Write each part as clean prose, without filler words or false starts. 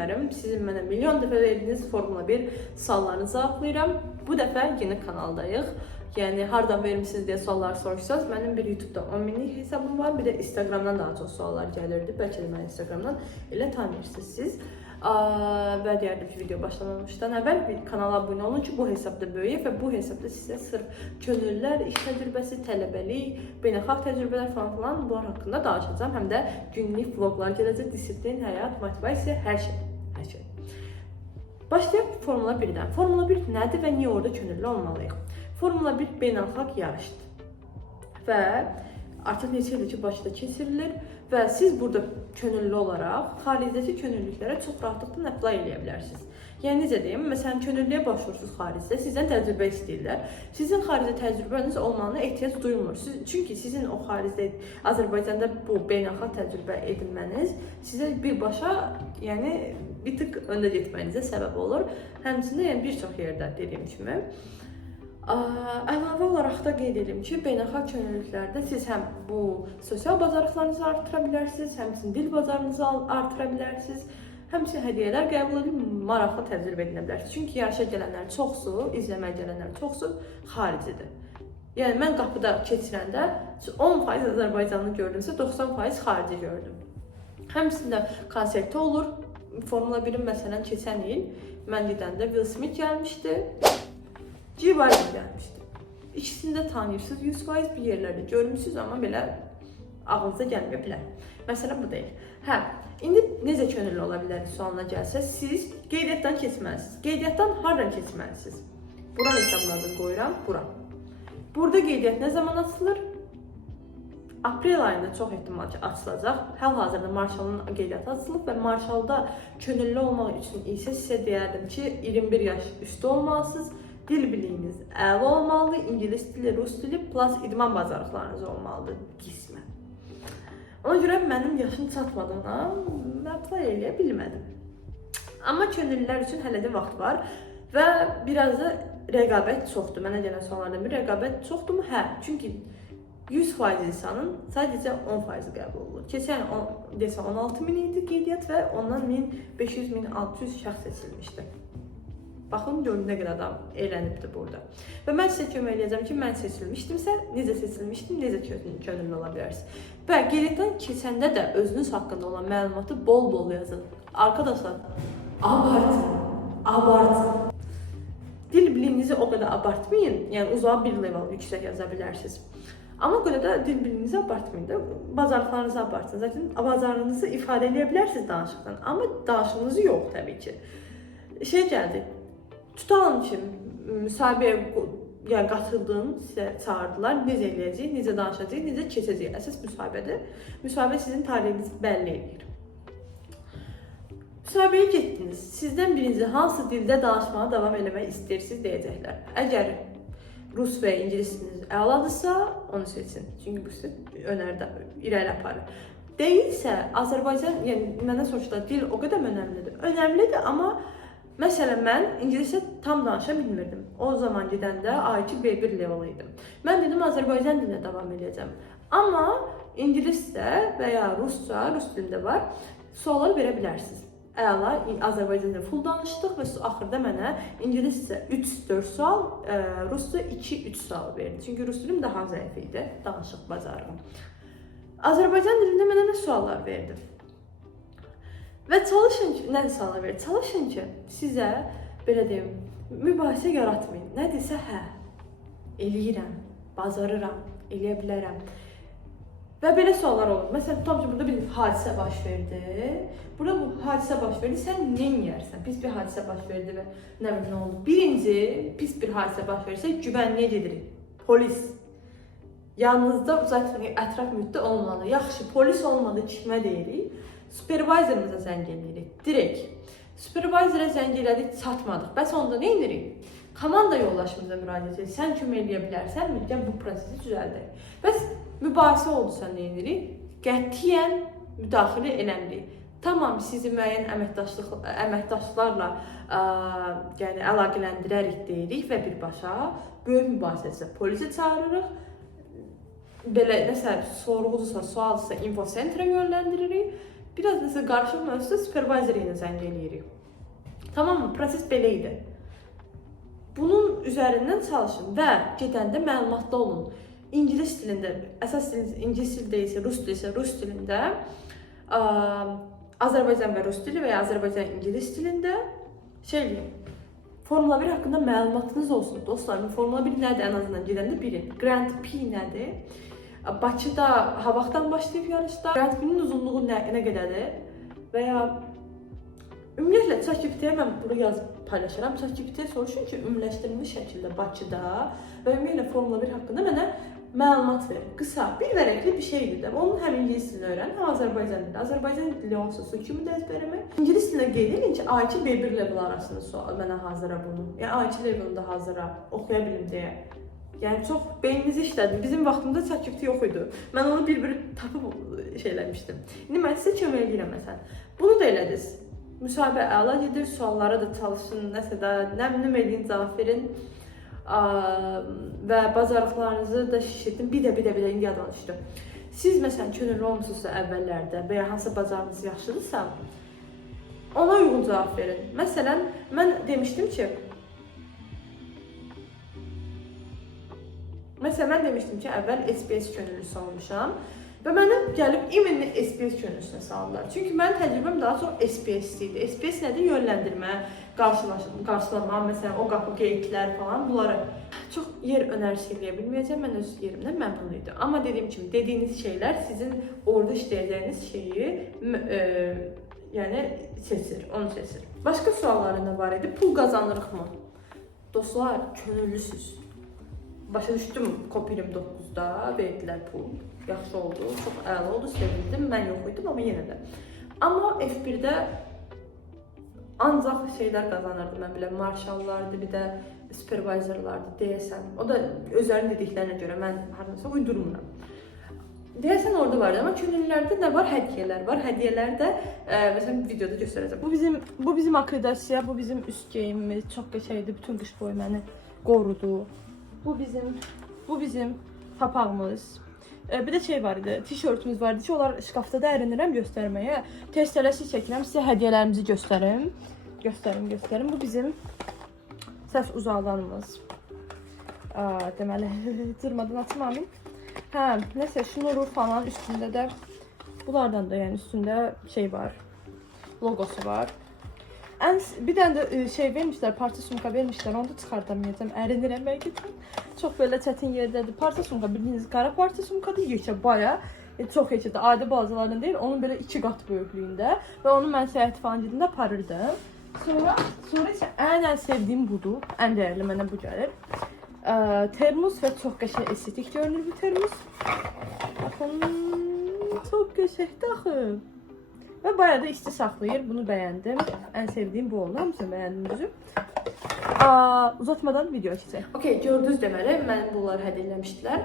çəkinmərim. Sizin mənə milyon dəfə verdiyiniz Formula 1 suallarınızı cavablayıram. Bu dəfə yeni kanaldayıq. Yəni hardan vermişsiniz deyə suallar soruşsanız, mənim bir YouTube'da 10 minlik hesabım var, bir də Instagramdan daha çox suallar gəlirdi. Bəlkə də mən Instagramdan elə tanıyırsınız siz. Və deyərdim ki, video başlamamışdan əvvəl bir kanala abunə olun ki, bu hesabda böyüyək və bu hesabda sizə sırf könüllülər, iş təcrübəsi, tələbəlik, beynəlxalq təcrübələr falan bunlar haqqında danışacağam. Həm də günlük vloqlar gələcək, disiplin, həyat, motivasiya, hər şey. Başlayaq Formula 1-dən. Formula 1 nədir və niyə orada könüllü olmalıyıq? Formula 1 beynəlxalq yarışdır və artıq neçə ildir ki, Bakıda keçirilir və siz burada könüllü olaraq xaricdəki könüllülüklərə çox rahatlıqla apply edə bilərsiniz. Yəni necə deyim, məsələn könüllüyə başvurursunuz xaricdə, sizdən təcrübə istəyirlər. Sizin xaricdə təcrübəniz olmağına ehtiyac duymur. Çünki sizin o xaricdə Azərbaycanda bu beynəlxalq təcrübə edinməniz sizə birbaşa, yəni bir tık öndə getmənizə səbəb olur. Həmçində yəni bir çox yerdə dediyim kimi. Əlavə olaraq da qeyd edim ki, beynəlxalq könüllülüklərdə siz həm bu sosial bacarıqlarınızı artıra bilərsiniz, həmçinin dil bacarığınızı artıra bilərsiniz, həmçinin hədiyyələr qəbul edib maraqlı təcrübə edilə bilərsiniz. Çünki yarışa gələnlər çoxsu, izləməyə gələnlər çoxsu xaricidir. Yəni mən qapıda keçirəndə 10% Azərbaycanlı gördümsə 90% xarici gördüm. Həmçində konserti olur. Formula 1-in məsələn keçən il mən gedəndə Will Smith gəlmişdi. G. Biden gəlmişdi. İkisini də tanıyırsınız, 100% bir yerlərdə görmüşsünüz, amma belə ağlınıza gəlməyə bilər. Məsələ bu deyil. İndi necə könüllü ola bilərik sualına gəlsəz, siz qeydiyyatdan keçməlisiniz. Qeydiyyatdan hardan keçməlisiniz? Bura hesabladığını qoyuram, bura. Burada qeydiyyat nə zaman açılır? Aprel ayında çox ehtimal ki, açılacaq. Hal-hazırda Marşalın qeydiyyatı açılıb və Marşalda könüllü olmaq üçün isə sizə deyərdim ki, 21 yaş üstü olmalısınız. Dil biliyiniz əla olmalıdır, İngilis dili, Rus dili, plus idman bacarıqlarınız olmalıdır qismən. Ona görə mənim yaşım çatmadığından apply eləyə bilmədim. Amma könüllülər üçün hələ də vaxt var və biraz da rəqabət çoxdur. Mənə gələn suallardan bir rəqabət çoxdurmu? Çünki 100% insanın sadəcə 10% qəbul olunur. Keçən 16 min idi qeydiyyat və ondan 1500-1600 şəxs seçilmişdi. Baxın, görün nə qədər adam eğlənibdir burada. Və mən sizə kömək edəcəm ki, mən seçilmişdimsə, necə seçilmişdim, necə könüllü ola bilərsiniz. Və qeydiyyatdan keçəndə də özünüz haqqında olan məlumatı bol-bol yazın. Arkadaşlar, abartın. Dil biliyinizi o qədər abartmayın, yəni uzağa bir level yüksək yaza bilərsiniz. Amma o qədər də dil biliyinizi abartmayın da, bacarıqlarınızı abartın. Zaten bacarığınızı ifadə edə bilərsiniz danışıqdan, amma danışığınızı yox təbii ki. Gəldi. Tutalım ki, müsahibəyə qatıldın, sizə çağırdılar, necə eləyəcək, necə danışacaq, necə keçəcək. Əsas müsahibədir. Müsahibə sizin taleyinizi bəlli edir. Müsahibəyə getdiniz. Sizdən birinci hansı dildə danışmağa davam eləmək istəyirsiniz deyəcəklər. Əgər Rus və ingilisiniz əladırsa, onu seçin. Çünki bu sizə irəli aparır. Deyilsə, Azərbaycan, yəni məndən soruşdular, dil o qədər önəmlidir. Önəmlidir, amma məsələn, mən ingiliscə tam danışa bilmirdim. O zaman gedəndə A2, B1 level idim. Mən dedim, Azərbaycan dilinə davam edəcəm. Amma ingiliscə və ya rusca, rus dilində var, suallar verə bilərsiniz. Əla, Azərbaycanda full danışdıq və axırda mənə ingiliscə 3-4 sual, rusca 2-3 sual verdi. Çünki rus dilim daha zəif idi, danışıq bacarığım. Azərbaycan dilində mənə nə suallar verdi? Və çalışın ki, nə suallar verir? Çalışın ki, sizə, belə deyim, mübahisə yaratmayın. Nə desə, eləyirəm, bacarıram, eləyə bilərəm. Və belə suallar olur. Məsələn, tutam ki, burada bir hadisə baş verdi. Burada bu hadisə baş verdi, sən nə edərsən? Pis bir hadisə baş verdi və nə oldu? Birinci, pis bir hadisə baş verirsə, güvənliyə gedirik. Polis. Yanınızda ətraf mühitdə olmalı. Yaxşı, polis olmadı, kimə deyirik? Supervisor'ımıza zəng edirik, direkt. Supervisor'a zəng elədik, çatmadıq. Bəs onda nə edirik? Komanda yoldaşımıza müraciət edirik. Sən kömək eləyə bilərsənmi? Gəl bu prosesi düzəldək. Bəs mübahisə oldusa nə edirik? Qətiyyən müdaxilə eləmirik. Tamam, sizi müəyyən əməkdaşlarla əlaqələndirərik deyirik və birbaşa böyük mübahisəsə polisi çağırırıq. Belə nəsə sorğudursa, sualdırsa info centrə yönləndiririk. biraz nəsə qarışıq mövzuda supervisor ilə zəng eləyirik. Tamam mı? Proses belə idi. Bunun üzərindən çalışın və gedəndə məlumatlı olun. İngilis dilində, əsas diliniz ingilis dilində isə, rus dilində isə rus dilində, Azərbaycan və rus dili və ya Azərbaycan ingilis dilində Formula 1 haqqında məlumatınız olsun dostlar. Formula 1 nədir ən azından gedəndə bilin. Grand Prix nədir? Bakıda ha vaxtdan başlayıb yarışlar. Grand Prix-nin uzunluğu nə qədərdir? Və ya ümumiyyətlə ChatGPT-yə mən bunu yazıb paylaşıram. ChatGPT-yə soruşun ki, ümumiləşdirilmiş şəkildə Bakıda və ümumiyyətlə Formula 1 haqqında mənə məlumat verin. Qısa, bir vərəqli bir şeydir də. Onun həm ingilis dilini öyrən, həm Azərbaycan dili. Azərbaycan dili olsa su kimi də ezbərimi. İngilis dilinə qeyd edin ki, A2 B1 level arasında sual mənə hazıra bunu. Yəni A2 levelində hazıra oxuya bilim deyə. Yəni çox beyninizi işlədim. Bizim vaxtımda ChatGPT yox idi. Mən onu bir-bir tapıb şeyləmişdim. İndi mən sizə kömək edirəm məsələn. Bunu da elədiniz. Müsahibə əla gedir, suallara da çalışın, nəsə də nəminəm edin, cavab verin. Və bacarıqlarınızı da şişirdin. Bir də indi yadıma düşdü. Siz məsələn könüllü olmusunuzsa əvvəllərdə və ya hansı bacarığınız yaxşıdırsa, ona uyğun cavab verin. Məsələn, mən demişdim ki, əvvəl SPS könüllüsü olmuşam və mənə gəlib immediately SPS könüllüsünə saldılar. Çünki mənim təcrübəm daha çox SPS idi. SPS nədir? Yönləndirmə, qarşılama, məsələn, o qapı qeydlər falan, bunları çox yer önərisi eləyə bilməyəcəm. Mən öz yerimdən məmnun idim. Amma dediyim kimi, dediyiniz şeylər sizin orada işləyəcəyiniz şeyi yəni seçir, onu seçir. Başqa sualları nə var idi? Pul qazanırıqmı? Dostlar, könüllüsüz. Başa düşdüm, COP29-da verdilər pul. Yaxşı oldu, çox əla oldu, sevindim. Mən yox idim, amma yenə də. Amma F1-də ancaq şeylər qazanırdı, mən biləm, marşallardı, bir də supervisorlardı, deyəsən. O da özlərinin dediklərinə görə mən haransa uydurmuram. Deyəsən orada vardı, amma könüllülərdə nə var? Hədiyyələr var. Hədiyyələr də məsələn videoda göstərəcəm. Bu bizim akreditasiya, bu bizim üst geyimimiz, çox qəşəngdir, bütün qış boyu məni qorudu. Bu bizim papağımız. Bir də şey var idi, tişörtümüz var idi ki, onlar şkafda da ərinirəm göstərməyə. Tez-tələsik çəkirəm, sizə hədiyyələrimizi göstərim. Göstərim. Bu bizim səs uzaqlarımız. Deməli, cırmadan açmadım. Nəsə, şnuru falan üstündə də, bunlardan da yəni üstündə şey var, logosu var. Bir dənə də şey vermişlər, parça sumka vermişlər, onu da çıxardamayacam, ərinirəm bəlkə. Çox belə çətin yerdədir. Parça sumka, bildiyiniz qara parça sumkadır, yekə baya, çox yekədir, adi balacalarından deyil, onun belə 2 qat böyüklüyündə və onu mən səyahət falan gedəndə aparırdım. Sonra isə ən sevdiyim budur, ən dəyərli mənə bu gəlir. Termos və çox qəşəng estetik görünür bu termos. Baxın, çox qəşəngdir axı. Və bayağı da isti saxlayır, bunu bəyəndim. Ən sevdiyim bu oldu, hamısını bəyəndim düzü. Uzatmadan video keçək. Okey, gördünüz deməli, mən bunları hədiyyə eləmişdilər.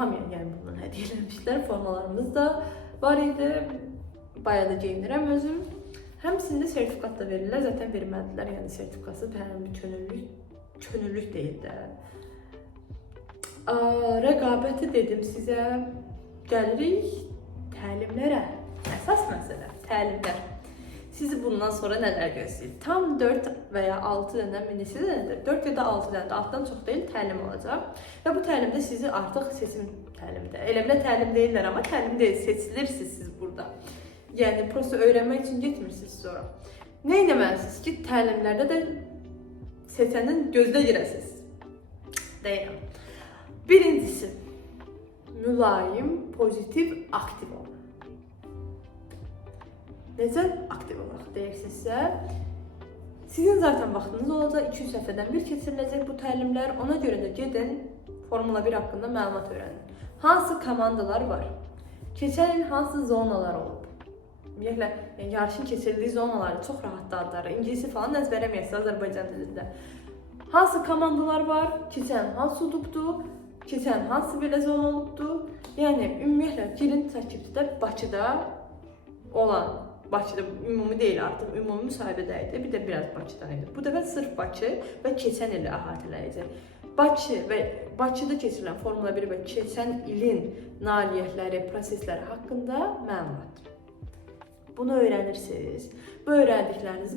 Hamıya yəni bundan hədiyyə eləmişdilər. Formalarımız da var idi. Bayağı da geyinirəm özüm. Həmsində sertifikat da verirlər, zaten vermədilər. Yəni sertifikası hər bir könüllük deyil də. Rəqabəti dedim sizə. Gəlirik təlimlərə. Əsas məsələ, təlimlər. Sizi bundan sonra nələr gözləyir? Tam 4 və ya 6 dənə, minisi dənədir. 4 ya da 6 dənə, altdan çox deyil, təlim olacaq. Və bu təlimdə sizi artıq seçim təlimdə. Elə belə təlim deyirlər, amma təlim deyil, seçilirsiniz siz burada. Yəni, prosta öyrənmək üçün getmirsiniz sonra. Nə etməlisiniz ki, təlimlərdə də seçəndən gözlə girəsiniz. Deyirəm. Birincisi, mülayim, pozitiv, aktiv olun. Necə aktiv olaraq deyirsinizsə, sizin zaten vaxtınız olacaq, 200 həftədən bir keçiriləcək bu təlimlər. Ona görə də gedin, Formula 1 haqqında məlumat öyrənin. Hansı komandalar var? Keçən il hansı zonalar olub? Ümumiyyətlə, yarışın keçirildiyi zonaları çox rahat da adları. İngilisi falan əzbərəməyəsiniz Azərbaycan dilində. Hansı komandalar var? Keçən hansı udubdu? Keçən hansı belə zona olubdu? Yəni, ümumiyyətlə, girin ChatGPT-də Bakıda olan, Bakıda ümumi deyil artıq, ümumi müsahibədə idi, bir də biraz Bakıda idi. Bu dəfə sırf Bakı və keçən ili əhatələyəcək. Bakı və Bakıda keçirilən Formula 1 və keçən ilin nailiyyətləri, prosesləri haqqında məlumat. Bunu öyrənirsiniz. Bu öyrəndiklərinizi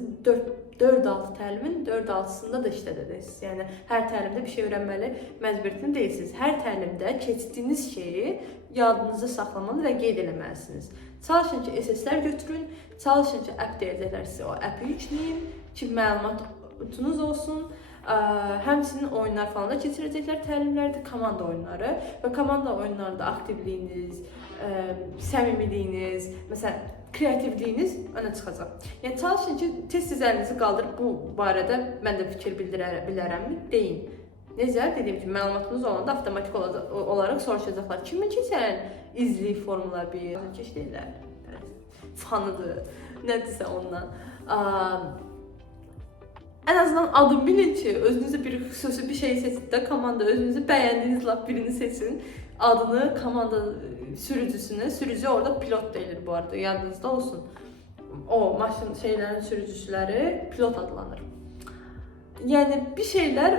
4-6 təlimin 4-6-sında da işlədəcəksiniz. Yəni hər təlimdə bir şey öyrənməli məcburiyyətində deyilsiniz. Hər təlimdə keçdiyiniz şeyi yadınızda saxlamalı və qeyd etməlisiniz. Çalışın ki, SS'lər götürün, çalışın ki, app deyəcəklər sizə, o app'i yükləyin ki, məlumatınız olsun. Həmçinin oyunlar falan da keçirəcəklər təlimlərdə, komanda oyunları və komanda oyunlarında aktivliyiniz, səmimiliyiniz, məsələn, kreativliyiniz önə çıxacaq. Yəni çalışın ki, tez-tez əlinizi qaldırıb bu barədə mən də fikir bildirə bilərəmmi deyin. Necə? Dediyim kimi, məlumatınız olanda avtomatik olaraq soruşacaqlar. Kimin ki, sən izləyib Formula 1? Keç deyirlər. Fanıdır. Nədirsə ondan. Ən azından adını bilin ki, özünüzə bir xüsusi bir şey seçin də komanda, özünüzü bəyəndiyiniz lap birini seçin. Adını komanda sürücüsünü, sürücü orada pilot deyilir bu arada, yadınızda olsun. O maşın şeylərin sürücüsüləri pilot adlanır. Yəni bir şeylər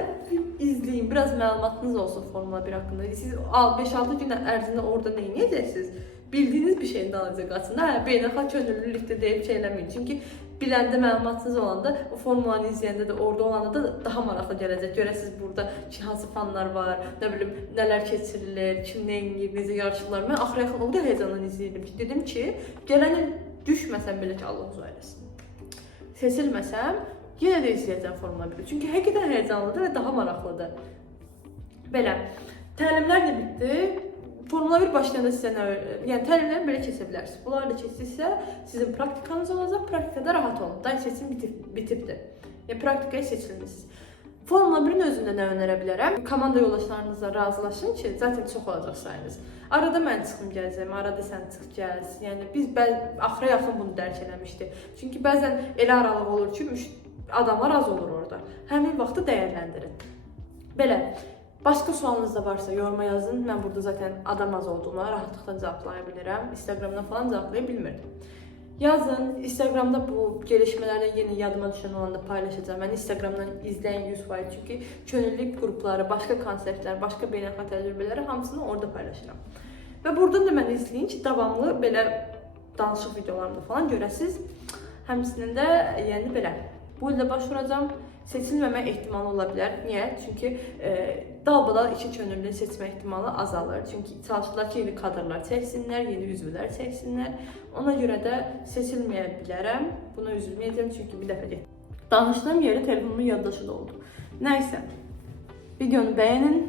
izləyin, biraz məlumatınız olsun Formula 1 haqqında. Siz 5-6 gün ərzində orada nə edəcəksiniz? Bildiyiniz bir şeyin dalınca qaçın. Beynəlxalq könüllülükdə deyib şey eləməyin. Çünki biləndə, məlumatınız olanda, o formulanı izləyəndə də, orada olanda da daha maraqlı gələcək. Görəsiniz burada ki, hansı fanlar var, nə bilim, nələr keçirilir, kim nə edir, necə yarışırlar. Mən axıra yaxın o da heyecanla izləyirdim ki, dedim ki, gələn il düşməsəm belə ki, Allah uzun eləsin. Seçilməsəm, yenə də izləyəcəm Formula 1. Çünki həqiqətən heyecanlıdır və daha maraqlıdır. Belə, təlimlər də bitdi. Formula 1 başlayanda sizə nə yəni təlimləri belə keçə bilərsiniz. Bunlar da keçdiksə sizin praktikanız olacaq. Praktikada rahat olun. Day seçim bitibdir. Yəni praktikaya seçilmisiniz. Formula 1-in özündə nə önerə bilərəm? Komanda yoldaşlarınızla razılaşın ki, zaten çox olacaq sayınız. Arada mən çıxım gələcəm, arada sən çıx gəl. Yəni biz axıra yaxın bunu dərk eləmişdik. Çünki bəzən elə aralıq olur ki, adamlar az olur orada. Həmin vaxtı dəyərləndirin. Belə. Başqa sualınız da varsa yoruma yazın. Mən burada zaten adam az olduğuna rahatlıqla cevablaya bilirəm. Instagramdan falan cevablaya bilmirdim. Yazın. Instagramda bu gelişmələrdən yeni yadıma düşən olanda paylaşacağım. Mən Instagramdan izləyin 100%. Çünki könüllülük qrupları, başqa konseptlər, başqa beynəlxalq təcrübələri hamısını orada paylaşıram. Və buradan da mən izləyin ki, davamlı belə danışıq videolarımda falan görəsiniz. Həmçinin də yəni belə. Bu ildə başvuracağam. Seçilməmə ehtimalı ola bilər. Niyə? Çünki dalbadal iki könüllünü seçmə ehtimalı azalır. Çünki çalışırlar ki, yeni kadrlar çəksinlər, yeni üzvlər çəksinlər. Ona görə də seçilməyə bilərəm. Buna üzülməyəcəm çünki bir dəfə getdim. Danışdığım yeri telefonumun yaddaşı doldu. Nəysə, videonu bəyənin.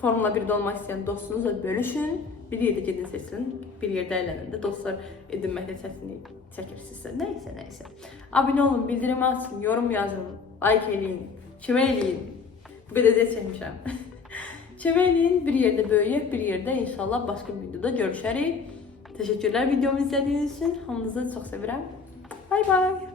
Formula 1-də olmaq istəyən dostunuzla bölüşün. Bir yerdə gedin seçin, bir yerdə əylənəndə dostlar edinməklə çəkirsinizsə, nəysə. Abunə olun, bildirimi açın, yorum yazın, like eləyin, kimə eləyin. Bu qədər də çəkmişəm. Kimə eləyin, bir yerdə böyüyək, bir yerdə inşallah başqa bir videoda görüşərik. Təşəkkürlər videomu izlədiyiniz üçün, hamınızı çox sevirəm. Bye bye.